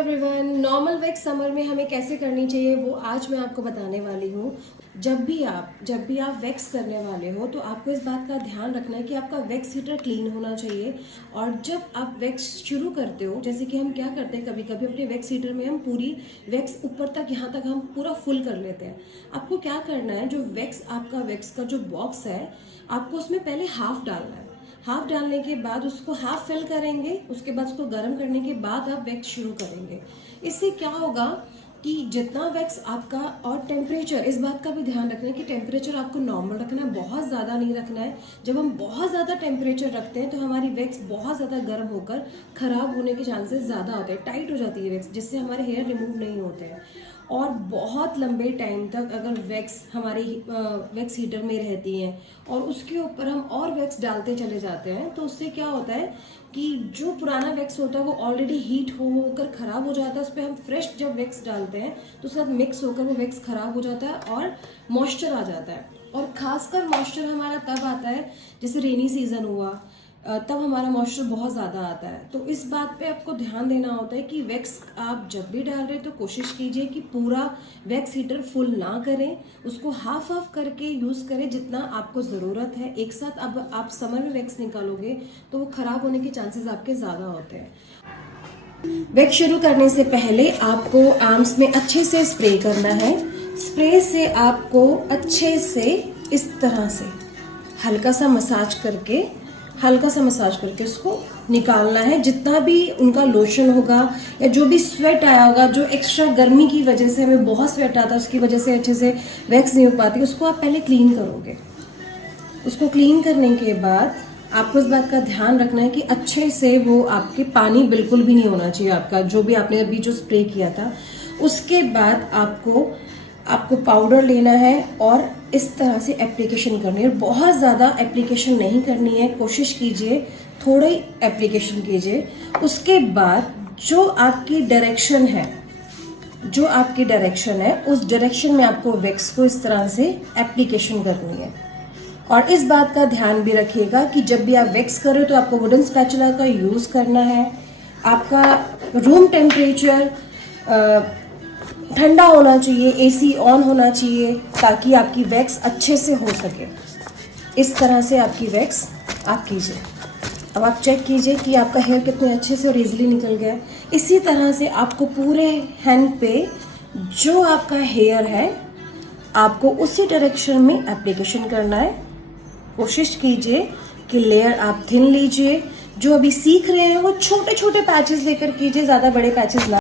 Everyone, normal wax summer में हमें कैसे करनी चाहिए वो आज मैं आपको बताने वाली हूँ। जब भी आप वैक्स करने वाले हो तो आपको इस बात का ध्यान रखना है कि आपका वैक्स हीटर क्लीन होना चाहिए। और जब आप वैक्स शुरू करते हो, जैसे कि हम क्या करते हैं, कभी कभी अपने वैक्स हीटर में हम पूरी वैक्स ऊपर तक यहाँ तक हम पूरा फुल कर लेते हैं। आपको क्या करना है, जो आपका वैक्स का जो बॉक्स है, आपको उसमें पहले हाफ डालना है। हाफ डालने के बाद उसको हाफ फिल करेंगे, उसके बाद उसको गर्म करने के बाद आप वैक्स शुरू करेंगे। इससे क्या होगा कि जितना वैक्स आपका, और टेम्परेचर, इस बात का भी ध्यान रखना है कि टेम्परेचर आपको नॉर्मल रखना है, बहुत ज़्यादा नहीं रखना है। जब हम बहुत ज़्यादा टेम्परेचर रखते हैं तो हमारी वैक्स बहुत ज़्यादा गर्म होकर ख़राब होने के चांसेस ज़्यादा होते हैं, टाइट हो जाती है वैक्स, जिससे हमारे हेयर रिमूव नहीं होते हैं। और बहुत लंबे टाइम तक अगर वैक्स हमारे वैक्स हीटर में रहती है और उसके ऊपर हम और वैक्स डालते चले जाते हैं, तो उससे क्या होता है कि जो पुराना वैक्स होता है वो ऑलरेडी हीट होकर ख़राब हो जाता है। उस पर हम फ्रेश जब वैक्स डालते हैं तो उसके साथ मिक्स होकर वो वैक्स ख़राब हो जाता है और मॉइस्चर आ जाता है। और ख़ासकर मॉइस्चर हमारा तब आता है जैसे रेनी सीज़न हुआ, तब हमारा मॉइस्चर बहुत ज़्यादा आता है। तो इस बात पे आपको ध्यान देना होता है कि वैक्स आप जब भी डाल रहे हैं तो कोशिश कीजिए कि पूरा वैक्स हीटर फुल ना करें, उसको हाफ हाफ करके यूज़ करें जितना आपको ज़रूरत है। एक साथ अब आप समर में वैक्स निकालोगे तो वो ख़राब होने के चांसेस आपके ज़्यादा होते हैं। वैक्स शुरू करने से पहले आपको आर्म्स में अच्छे से स्प्रे करना है। स्प्रे से आपको अच्छे से इस तरह से हल्का सा मसाज करके उसको निकालना है। जितना भी उनका लोशन होगा या जो भी स्वेट आया होगा, जो एक्स्ट्रा गर्मी की वजह से हमें बहुत स्वेट आता है, उसकी वजह से अच्छे से वैक्स नहीं हो पाती, उसको आप पहले क्लीन करोगे। उसको क्लीन करने के बाद आपको इस बात का ध्यान रखना है कि अच्छे से वो आपके पानी बिल्कुल भी नहीं होना चाहिए आपका, जो भी आपने अभी जो स्प्रे किया था। उसके बाद आपको पाउडर लेना है और इस तरह से एप्लीकेशन करनी है। बहुत ज़्यादा एप्लीकेशन नहीं करनी है, कोशिश कीजिए थोड़ा ही एप्लीकेशन कीजिए। उसके बाद जो आपकी डायरेक्शन है उस डायरेक्शन में आपको वैक्स को इस तरह से एप्लीकेशन करनी है। और इस बात का ध्यान भी रखिएगा कि जब भी आप वैक्स करें तो आपको वुडन स्पैचुला का यूज़ करना है। आपका रूम टेम्परेचर ठंडा होना चाहिए, एसी ऑन होना चाहिए, ताकि आपकी वैक्स अच्छे से हो सके। इस तरह से आपकी वैक्स आप कीजिए। अब आप चेक कीजिए कि आपका हेयर कितने अच्छे से और इजीली निकल गया है। इसी तरह से आपको पूरे हैंड पे जो आपका हेयर है आपको उसी डायरेक्शन में एप्लीकेशन करना है। कोशिश कीजिए कि लेयर आप थिन लीजिए। जो अभी सीख रहे हैं वो छोटे छोटे पैचेस लेकर कीजिए, ज़्यादा बड़े पैचेस ना